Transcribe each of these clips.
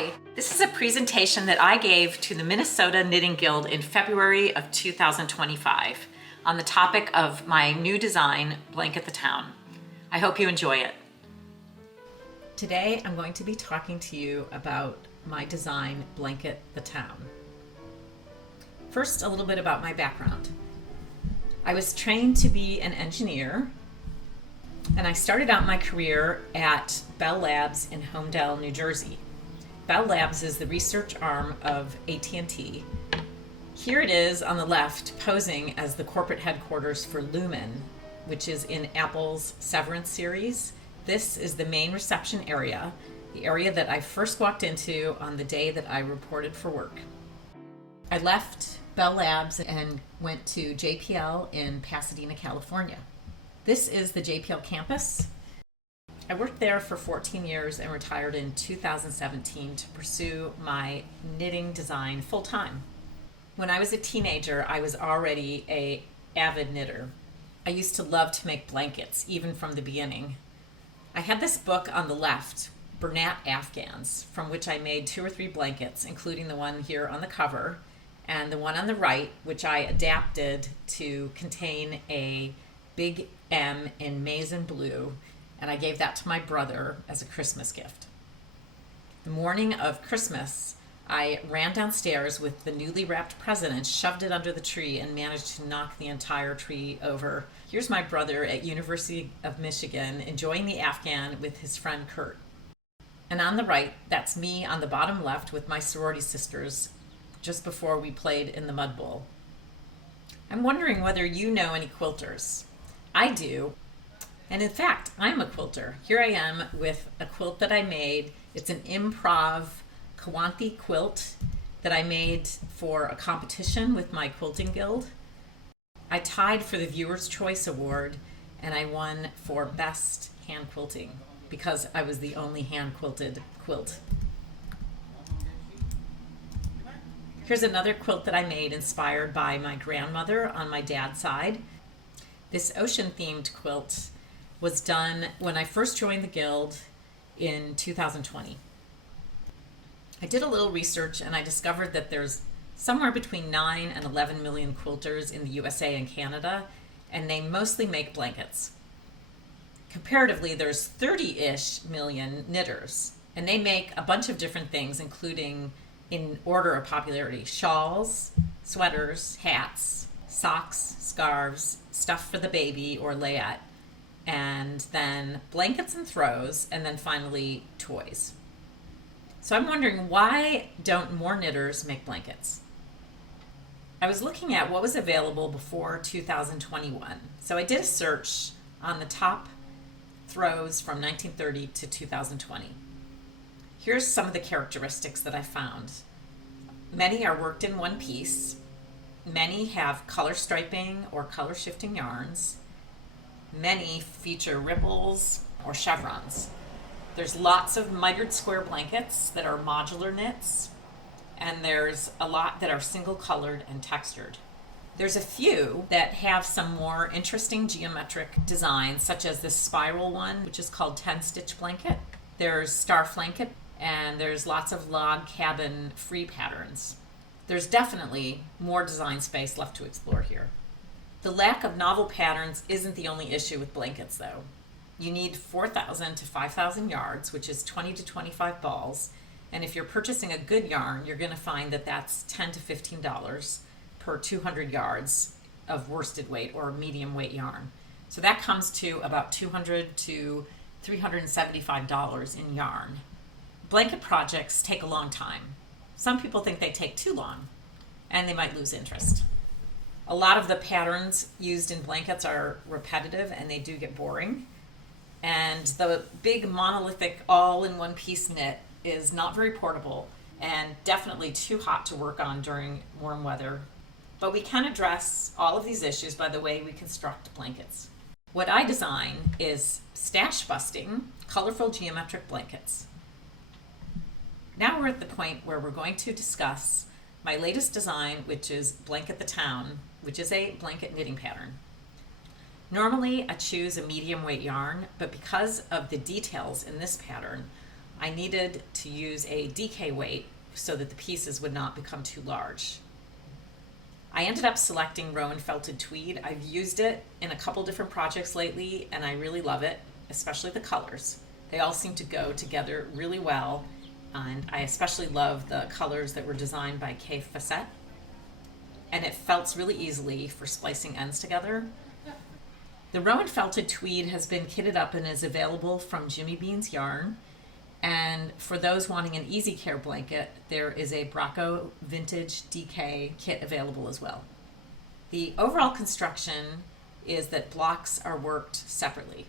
Hi, this is a presentation that I gave to the Minnesota Knitting Guild in February of 2025 on the topic of my new design, Blanket the Town. I hope you enjoy it. Today I'm going to be talking to you about my design, Blanket the Town. First, a little bit about my background. I was trained to be an engineer, and I started out my career at Bell Labs in Homedale, New Jersey. Bell Labs is the research arm of AT&T. Here it is on the left, posing as the corporate headquarters for Lumen, which is in Apple's Severance series. This is the main reception area, the area that I first walked into on the day that I reported for work. I left Bell Labs and went to JPL in Pasadena, California. This is the JPL campus. I worked there for 14 years and retired in 2017 to pursue my knitting design full time. When I was a teenager, I was already an avid knitter. I used to love to make blankets, even from the beginning. I had this book on the left, Bernat Afghans, from which I made 2 or 3 blankets, including the one here on the cover, and the one on the right, which I adapted to contain a big M in maize and blue, and I gave that to my brother as a Christmas gift. The morning of Christmas, I ran downstairs with the newly wrapped present, shoved it under the tree, and managed to knock the entire tree over. Here's my brother at University of Michigan enjoying the Afghan with his friend Kurt. And on the right, that's me on the bottom left with my sorority sisters just before we played in the mud bowl. I'm wondering whether you know any quilters. I do. And in fact, I'm a quilter. Here I am with a quilt that I made. It's an improv Kawanthi quilt that I made for a competition with my quilting guild. I tied for the Viewer's Choice Award, and I won for Best Hand Quilting because I was the only hand quilted quilt. Here's another quilt that I made inspired by my grandmother on my dad's side. This ocean-themed quilt was done when I first joined the guild in 2020. I did a little research and I discovered that there's somewhere between 9 and 11 million quilters in the USA and Canada, and they mostly make blankets. Comparatively, there's 30-ish million knitters, and they make a bunch of different things, including, in order of popularity, shawls, sweaters, hats, socks, scarves, stuff for the baby or layette, and then blankets and throws, and then finally toys. So I'm wondering, why don't more knitters make blankets? I was looking at what was available before 2021. So I did a search on the top throws from 1930 to 2020. Here's some of the characteristics that I found. Many are worked in one piece. Many have color striping or color shifting yarns. Many feature ripples or chevrons. There's lots of mitered square blankets that are modular knits, and there's a lot that are single colored and textured. There's a few that have some more interesting geometric designs, such as this spiral one, which is called 10-stitch blanket. There's star flanket, and there's lots of log cabin free patterns. There's definitely more design space left to explore here. The lack of novel patterns isn't the only issue with blankets, though. You need 4,000 to 5,000 yards, which is 20 to 25 balls, and if you're purchasing a good yarn, you're going to find that that's $10 to $15 per 200 yards of worsted weight or medium weight yarn. So that comes to about $200 to $375 in yarn. Blanket projects take a long time. Some people think they take too long, and they might lose interest. A lot of the patterns used in blankets are repetitive and they do get boring. And the big monolithic all-in-one piece knit is not very portable and definitely too hot to work on during warm weather. But we can address all of these issues by the way we construct blankets. What I design is stash-busting, colorful geometric blankets. Now we're at the point where we're going to discuss my latest design, which is Blanket the Town, which is a blanket knitting pattern. Normally I choose a medium weight yarn, but because of the details in this pattern, I needed to use a DK weight so that the pieces would not become too large. I ended up selecting Rowan Felted Tweed. I've used it in a couple different projects lately, and I really love it, especially the colors. They all seem to go together really well, and I especially love the colors that were designed by Kay Facette. And it felts really easily for splicing ends together. The Rowan Felted Tweed has been kitted up and is available from Jimmy Beans Yarn. And for those wanting an easy care blanket, there is a Brocco Vintage DK kit available as well. The overall construction is that blocks are worked separately.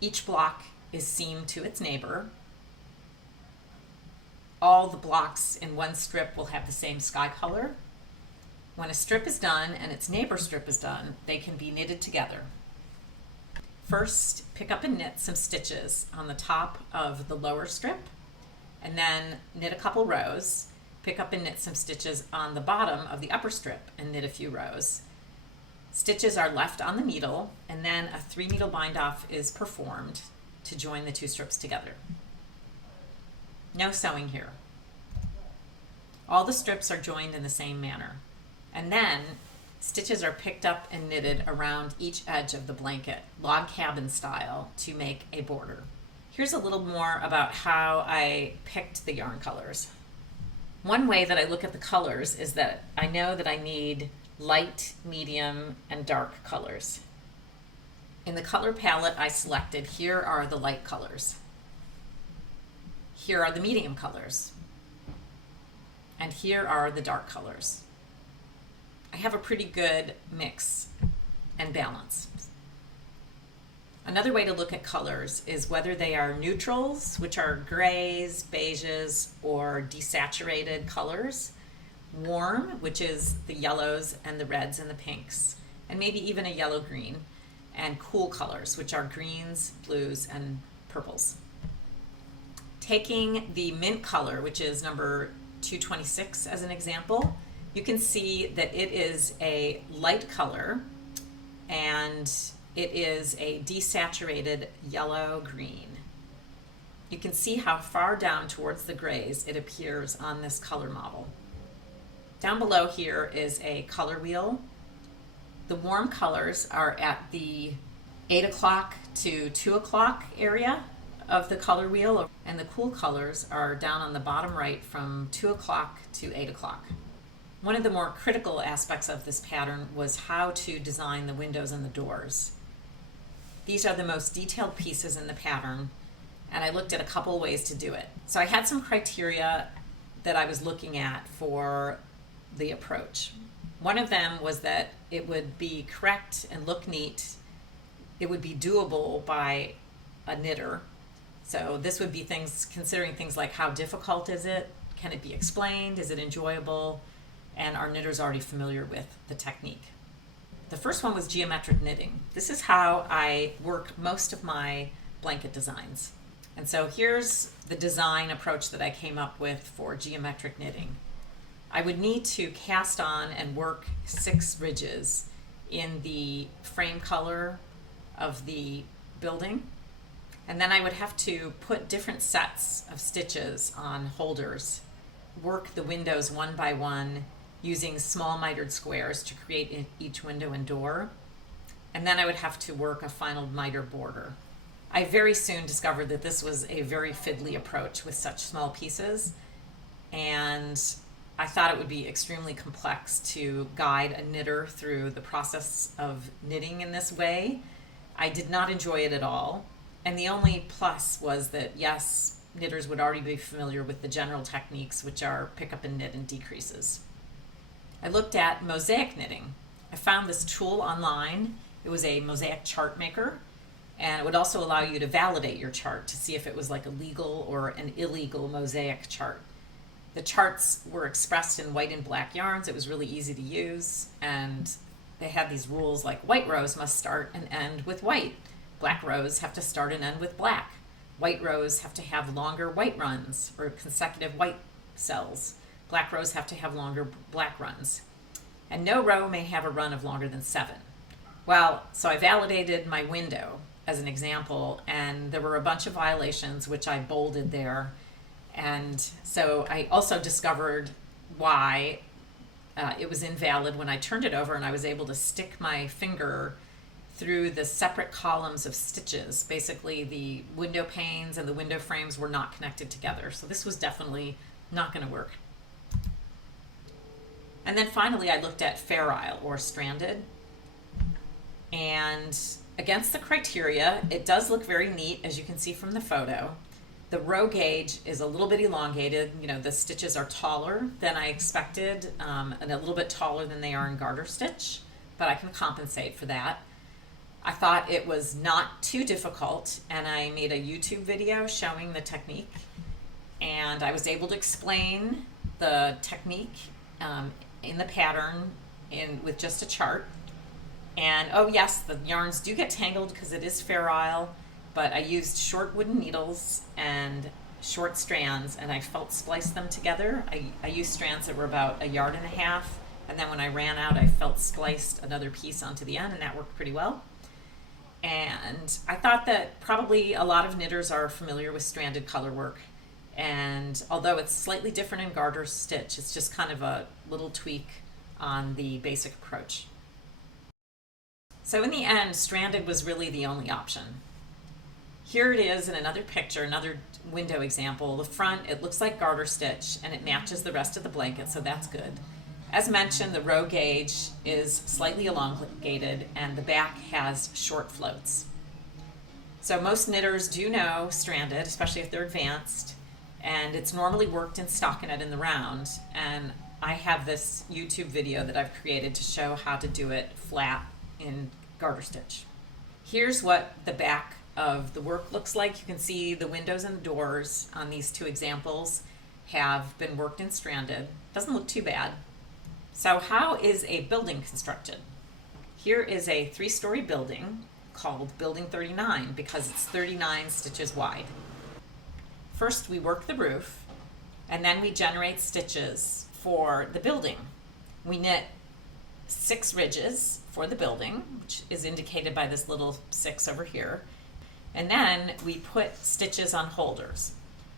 Each block is seamed to its neighbor. All the blocks in one strip will have the same sky color. When a strip is done and its neighbor strip is done, they can be knitted together. First, pick up and knit some stitches on the top of the lower strip, and then knit a couple rows. Pick up and knit some stitches on the bottom of the upper strip and knit a few rows. Stitches are left on the needle, and then a 3-needle bind off is performed to join the two strips together. No sewing here. All the strips are joined in the same manner, and then stitches are picked up and knitted around each edge of the blanket, log cabin style, to make a border. Here's a little more about how I picked the yarn colors. One way that I look at the colors is that I know that I need light, medium, and dark colors. In the color palette I selected, here are the light colors. Here are the medium colors. And here are the dark colors. I have a pretty good mix and balance. Another way to look at colors is whether they are neutrals, which are grays, beiges, or desaturated colors, warm, which is the yellows and the reds and the pinks, and maybe even a yellow-green, and cool colors, which are greens, blues, and purples. Taking the mint color, which is number 226 as an example, you can see that it is a light color and it is a desaturated yellow-green. You can see how far down towards the grays it appears on this color model. Down below here is a color wheel. The warm colors are at the 8 o'clock to 2 o'clock area of the color wheel, and the cool colors are down on the bottom right from 2 o'clock to 8 o'clock. One of the more critical aspects of this pattern was how to design the windows and the doors. These are the most detailed pieces in the pattern, and I looked at a couple ways to do it. So I had some criteria that I was looking at for the approach. One of them was that it would be correct and look neat. It would be doable by a knitter. So this would be considering things like how difficult is it? Can it be explained? Is it enjoyable? And our knitters already familiar with the technique. The first one was geometric knitting. This is how I work most of my blanket designs. And so here's the design approach that I came up with for geometric knitting. I would need to cast on and work 6 ridges in the frame color of the building. And then I would have to put different sets of stitches on holders, work the windows one by one, using small mitered squares to create each window and door. And then I would have to work a final miter border. I very soon discovered that this was a very fiddly approach with such small pieces, and I thought it would be extremely complex to guide a knitter through the process of knitting in this way. I did not enjoy it at all, and the only plus was that, yes, knitters would already be familiar with the general techniques, which are pick up and knit and decreases. I looked at mosaic knitting. I found this tool online. It was a mosaic chart maker, and it would also allow you to validate your chart to see if it was like a legal or an illegal mosaic chart. The charts were expressed in white and black yarns. It was really easy to use, and they had these rules like white rows must start and end with white. Black rows have to start and end with black. White rows have to have longer white runs or consecutive white cells. Black rows have to have longer black runs. And no row may have a run of longer than 7. Well, so I validated my window. as an example, and there were a bunch of violations which I bolded there. And so I also discovered why it was invalid when I turned it over, and I was able to stick my finger through the separate columns of stitches. Basically, the window panes and the window frames were not connected together. So this was definitely not going to work. And then finally, I looked at Fair Isle or stranded. And against the criteria, it does look very neat, as you can see from the photo. The row gauge is a little bit elongated. You know, the stitches are taller than I expected, and a little bit taller than they are in garter stitch, but I can compensate for that. I thought it was not too difficult, and I made a YouTube video showing the technique, and I was able to explain the technique in the pattern with just a chart. And oh yes, the yarns do get tangled because it is Fair Isle, but I used short wooden needles and short strands, and I felt spliced them together. I used strands that were about 1.5 yards, and then when I ran out, I felt spliced another piece onto the end, and that worked pretty well. And I thought that probably a lot of knitters are familiar with stranded color work, and although it's slightly different in garter stitch, it's just kind of a little tweak on the basic approach. So in the end, stranded was really the only option. Here it is in another picture, another window example. The front, it looks like garter stitch, and it matches the rest of the blanket, so that's good. As mentioned, the row gauge is slightly elongated, and the back has short floats. So most knitters do know stranded, especially if they're advanced, and it's normally worked in stockinette in the round. And I have this YouTube video that I've created to show how to do it flat in garter stitch. Here's what the back of the work looks like. You can see the windows and the doors on these two examples have been worked in stranded. Doesn't look too bad. So how is a building constructed? Here is a 3-story building called Building 39 because it's 39 stitches wide. First we work the roof, and then we generate stitches for the building. We knit 6 ridges for the building, which is indicated by this little 6 over here. And then we put stitches on holders.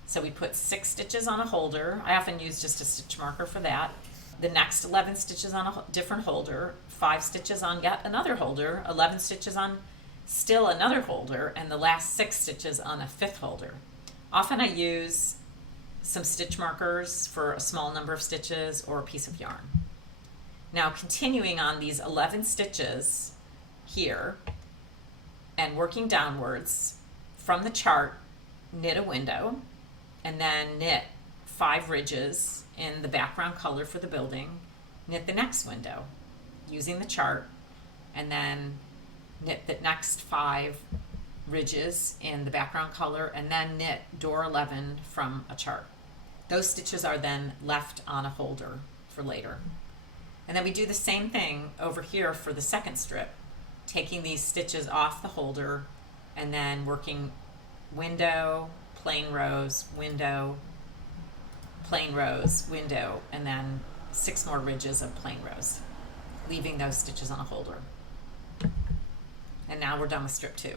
So we put 6 stitches on a holder. I often use just a stitch marker for that. The next 11 stitches on a different holder, 5 stitches on yet another holder, 11 stitches on still another holder, and the last 6 stitches on a 5th holder. Often I use some stitch markers for a small number of stitches or a piece of yarn. Now continuing on these 11 stitches here and working downwards from the chart, knit a window, and then knit 5 ridges in the background color for the building, knit the next window using the chart, and then knit the next 5 ridges in the background color, and then knit door 11 from a chart. Those stitches are then left on a holder for later. And then we do the same thing over here for the second strip, taking these stitches off the holder and then working window, plain rows, window, plain rows, window, and then 6 more ridges of plain rows, leaving those stitches on a holder. And now we're done with strip 2.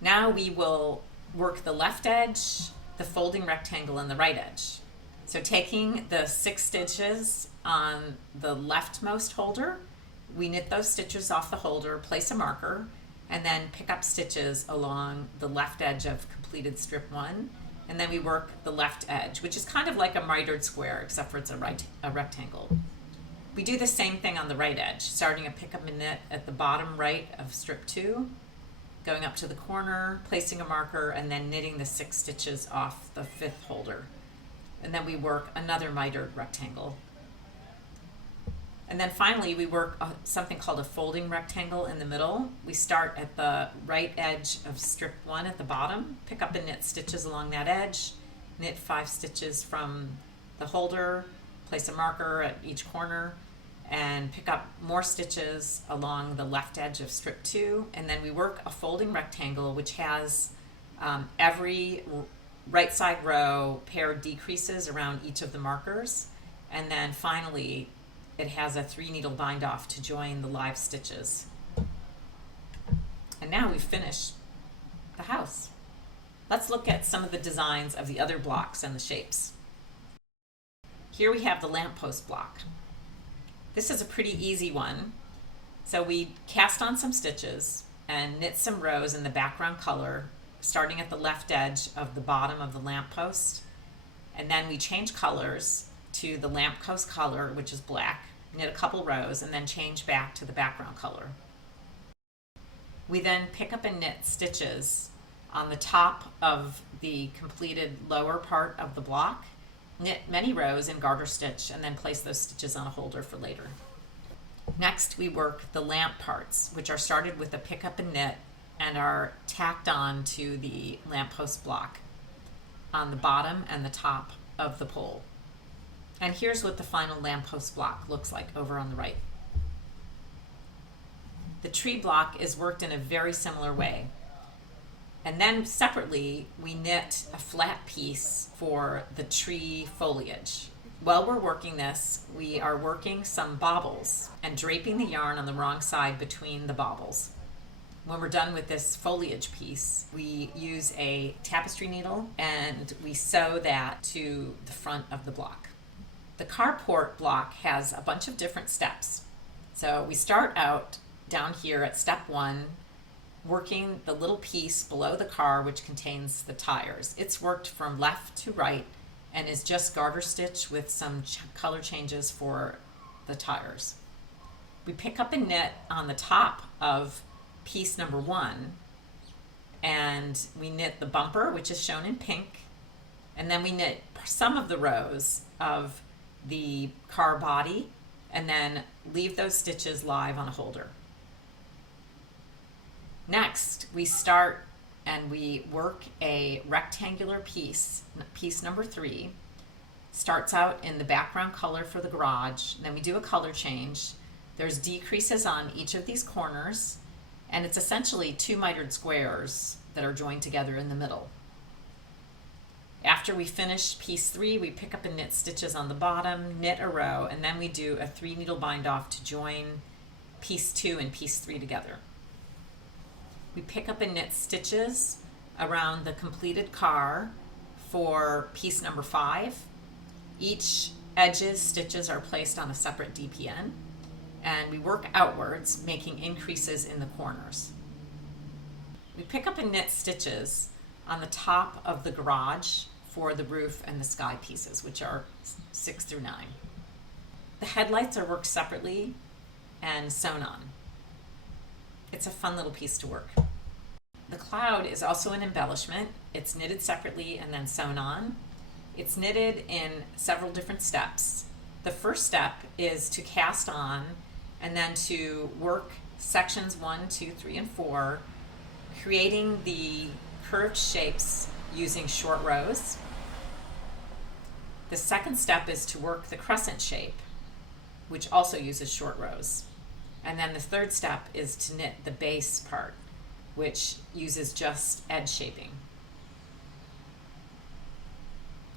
Now we will work the left edge, the folding rectangle, and the right edge. So taking the 6 stitches on the leftmost holder, we knit those stitches off the holder, place a marker, and then pick up stitches along the left edge of completed strip 1, and then we work the left edge, which is kind of like a mitered square, except for it's a rectangle. We do the same thing on the right edge, starting a pick up and knit at the bottom right of strip 2, going up to the corner, placing a marker, and then knitting the 6 stitches off the 5th holder. And then we work another mitered rectangle. And then finally we work something called a folding rectangle in the middle. We start at the right edge of strip 1 at the bottom, pick up and knit stitches along that edge, knit 5 stitches from the holder, place a marker at each corner, and pick up more stitches along the left edge of strip 2, and then we work a folding rectangle which has every right side row paired decreases around each of the markers, and then finally it has a 3 needle bind off to join the live stitches. And now we've finished the house. Let's look at some of the designs of the other blocks and the shapes. Here we have the lamppost block. This is a pretty easy one. So we cast on some stitches and knit some rows in the background color, starting at the left edge of the bottom of the lamppost. And then we change colors to the lamppost color, which is black, knit a couple rows, and then change back to the background color. We then pick up and knit stitches on the top of the completed lower part of the block, knit many rows in garter stitch, and then place those stitches on a holder for later. Next, we work the lamp parts, which are started with a pick up and knit and are tacked on to the lamppost block on the bottom and the top of the pole. And here's what the final lamppost block looks like over on the right. The tree block is worked in a very similar way. And then separately, we knit a flat piece for the tree foliage. While we're working this, we are working some baubles and draping the yarn on the wrong side between the baubles. When we're done with this foliage piece, we use a tapestry needle and we sew that to the front of the block. The carport block has a bunch of different steps. So we start out down here at step 1, working the little piece below the car which contains the tires. It's worked from left to right and is just garter stitch with some color changes for the tires. We pick up and knit on the top of piece number 1, and we knit the bumper, which is shown in pink, and then we knit some of the rows of the car body and then leave those stitches live on a holder. Next, we start and we work a rectangular piece. Piece number 3 starts out in the background color for the garage. Then we do a color change. There's decreases on each of these corners, and it's essentially 2 mitered squares that are joined together in the middle. After we finish piece 3, we pick up and knit stitches on the bottom, knit a row, and then we do a 3 needle bind off to join piece 2 and piece 3 together. We pick up and knit stitches around the completed car for piece number 5. Each edge's stitches are placed on a separate DPN, and we work outwards, making increases in the corners. We pick up and knit stitches on the top of the garage for the roof and the sky pieces, which are 6 through 9. The headlights are worked separately and sewn on. It's a fun little piece to work. The cloud is also an embellishment. It's knitted separately and then sewn on. It's knitted in several different steps. The first step is to cast on and then to work sections 1, 2, 3, and 4, creating the curved shapes using short rows. The second step is to work the crescent shape, which also uses short rows. And then the third step is to knit the base part, which uses just edge shaping.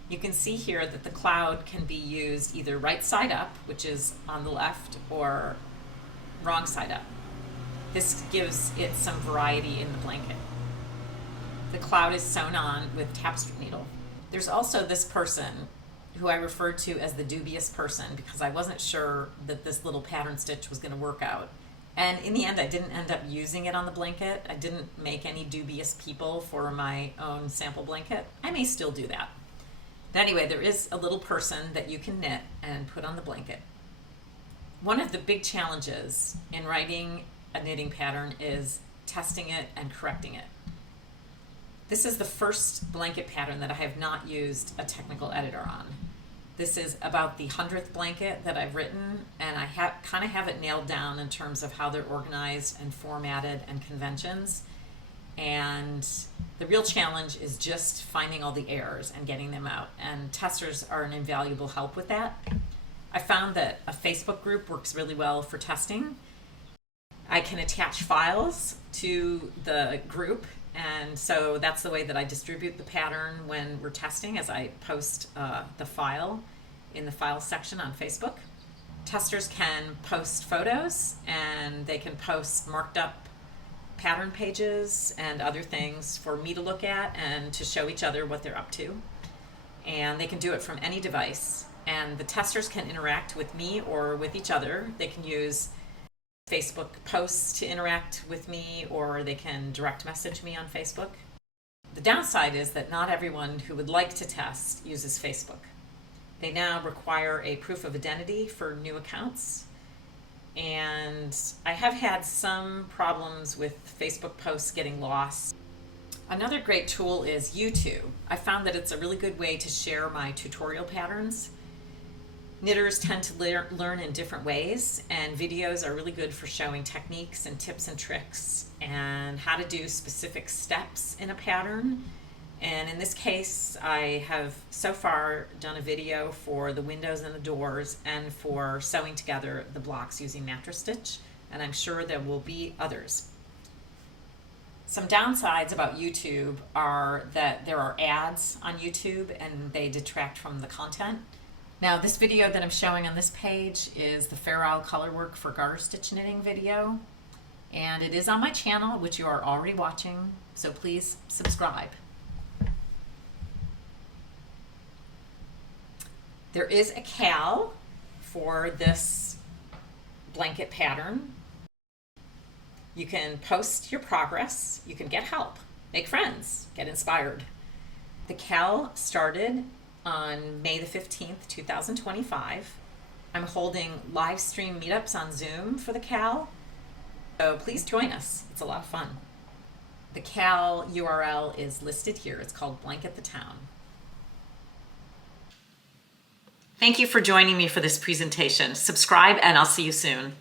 You can see here that the cloud can be used either right side up, which is on the left, or wrong side up. This gives it some variety in the blanket. The cloud is sewn on with tapestry needle. There's also this person who I referred to as the dubious person because I wasn't sure that this little pattern stitch was going to work out. And in the end, I didn't end up using it on the blanket. I didn't make any dubious people for my own sample blanket. I may still do that. But anyway, there is a little person that you can knit and put on the blanket. One of the big challenges in writing a knitting pattern is testing it and correcting it. This is the first blanket pattern that I have not used a technical editor on. This is about the 100th blanket that I've written, and I kind of have it nailed down in terms of how they're organized and formatted and conventions. And the real challenge is just finding all the errors and getting them out. And testers are an invaluable help with that. I found that a Facebook group works really well for testing. I can attach files to the group, and so that's the way that I distribute the pattern when we're testing, as I post the file in the files section on Facebook. Testers can post photos, and they can post marked up pattern pages and other things for me to look at and to show each other what they're up to. And they can do it from any device. And the testers can interact with me or with each other. They can use Facebook posts to interact with me, or they can direct message me on Facebook. The downside is that not everyone who would like to test uses Facebook. They now require a proof of identity for new accounts. And I have had some problems with Facebook posts getting lost. Another great tool is YouTube. I found that it's a really good way to share my tutorial patterns. Knitters tend to learn in different ways, and videos are really good for showing techniques and tips and tricks and how to do specific steps in a pattern. And in this case, I have so far done a video for the windows and the doors and for sewing together the blocks using mattress stitch, and I'm sure there will be others. Some downsides about YouTube are that there are ads on YouTube and they detract from the content. Now, this video that I'm showing on this page is the Fair Isle Colorwork for garter stitch knitting video, and it is on my channel, which you are already watching, so please subscribe. There is a cal for this blanket pattern. You can post your progress, you can get help, make friends, get inspired. The cal started on May the 15th, 2025. I'm holding live stream meetups on Zoom for the cal, so please join us. It's a lot of fun. The cal URL is listed here. It's called Blanket the Town. Thank you for joining me for this presentation. Subscribe and I'll see you soon.